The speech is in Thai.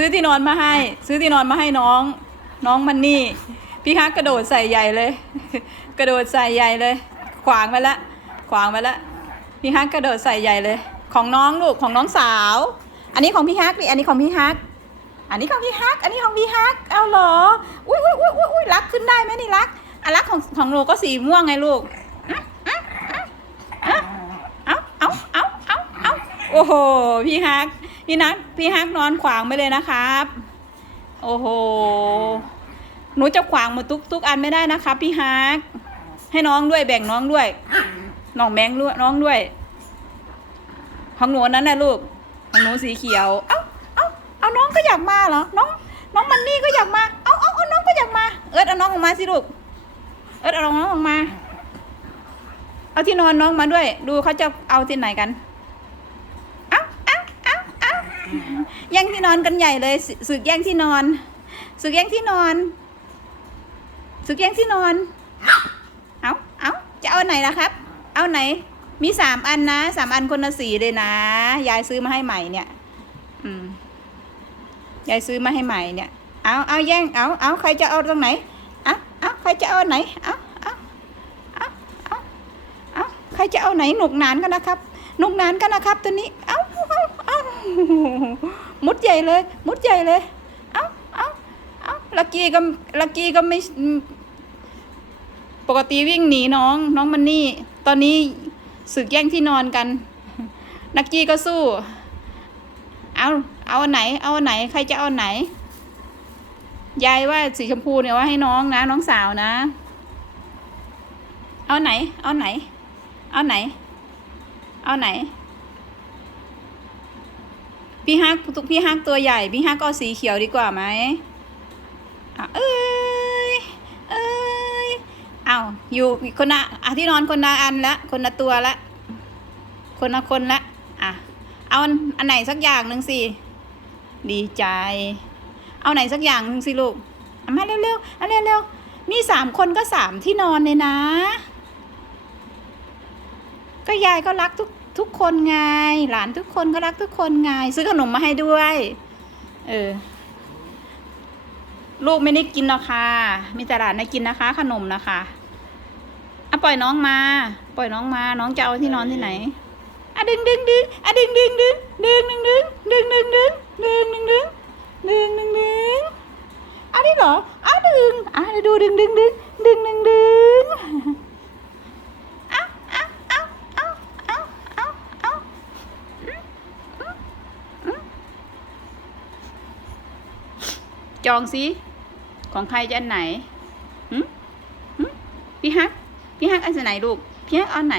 ซื้อที่นอนมาให้ ซื้อที่นอนมาให้น้อง น้องมันนี่ พี่ฮักกระโดดใส่ใหญ่เลย กระโดดใส่ใหญ่เลย ขวางไปละ ขวางไปละ พี่ฮักกระโดดใส่ใหญ่เลย ของน้องลูกของน้องสาว อันนี้ของพี่ฮักนี่อันนี้ของพี่ฮัก อันนี้ของพี่ฮัก อันนี้ของพี่ฮัก เอาเหรอ อุ้ยอุ้ยอุ้ยอุ้ยอุ้ยรักขึ้นได้ไหมนี่รักอันรักของของหนูก็สีม่วงไงลูกอะอะอะอะเอาเอาเอาเอาเอาโอ้โห พี่ฮัก พี่นัทพี่ฮักนอนขวางไปเลยนะครับ โอ้โห หนูจะขวางหมดทุกทุกอันไม่ได้นะครับพี่ฮัก ให้น้องด้วยแบ่งน้องด้วย น้องแบงด้วยน้องด้วย ของหนูอันนั้นนะลูก ของหนูสีเขียว เอ้า เอ้า เอาน้องก็อยากมาเหรอ น้อง น้องมันนี่ก็อยากมา เอาเอาเอาน้องก็อยากมา เอิร์ดเอาน้องออกมาสิลูก เอิร์ดเอาน้องออกมา เอาที่นอนน้องมาด้วย ดูเขาจะเอาที่ไหนกัน เอ้าเอ้าเอ้าเอ้า แย่งที่นอนกันใหญ่เลยสึกแย่งที่นอนสึกแย่งที่นอนสึกแย่งที่นอน เอาเอาจะเอาไหนล่ะครับ เอาไหน มีสามอันนะสามอันคนละสีเลยนะ ยายซื้อมาให้ใหม่เนี่ย อืม ยายซื้อมาให้ใหม่เนี่ย เอาเอาแย่ง เอาเอาใครจะเอาตรงไหนเอาเอาใครจะเอาไหน เอาเอาเอาเอาเอาใครจะเอาไหนหนุกหนานกันนะครับหนุกหนานกันนะครับ ตัวนี้อาเอาเอา มุดใหญ่เลย มุดใหญ่เลย เอาเอาเอาลักกี้ก็ลักกี้ก็ไม่ ปกติวิ่งหนีน้อง น้องมันนี่ ตอนนี้สึกแย่งที่นอนกันนักกี้ก็สู้ เอาเอาอันไหน เอาอันไหน ใครจะเอาอันไหน ยายว่าสีชมพูเนี่ยว่าให้น้องนะ น้องสาวนะ เอาไหน เอาไหน เอาไหน เอาไหน พี่ฮักพี่ฮักตัวใหญ่ พี่ฮักก็สีเขียวดีกว่าไหมอะเอ้ยเอ้ยเอาอยู่คนละอะที่นอนคนละอันละ คนละตัวละ คนละคนละอะเอาอันอันไหนสักอย่างหนึ่งสิดีใจ เอาไหนสักอย่างหนึ่งสิลูกเอามาเร็วๆเอาเร็วๆมีสามคนก็สามที่นอนเลยนะ ก็ยายก็รักทุก ทุกคนไง หลานทุกคนก็รักทุกคนไง ซื้อขนมมาให้ด้วย เออ ลูกไม่ได้กินหรอกค่ะ มีแต่หลานได้กินนะคะ ขนมนะคะอะปล่อยน้องมา ปล่อยน้องมา น้องจะเอาที่นอนที่ไหนอะดึงดึงดึงอะดึงดึงดึงดึงดึงดึงดึงดึงดึงดึงดึงดึงดึงดึงดึงอันนี้เหรออะดึงอะดูดึงดึงดึงดึงดึงดึงเอาเอาเอาเอาเอาเอาเอา จองสิของใครจะอันไหนหืมหืมพี่ฮักพี่ฮักอันไหนลูกพี่ฮักเอาไหน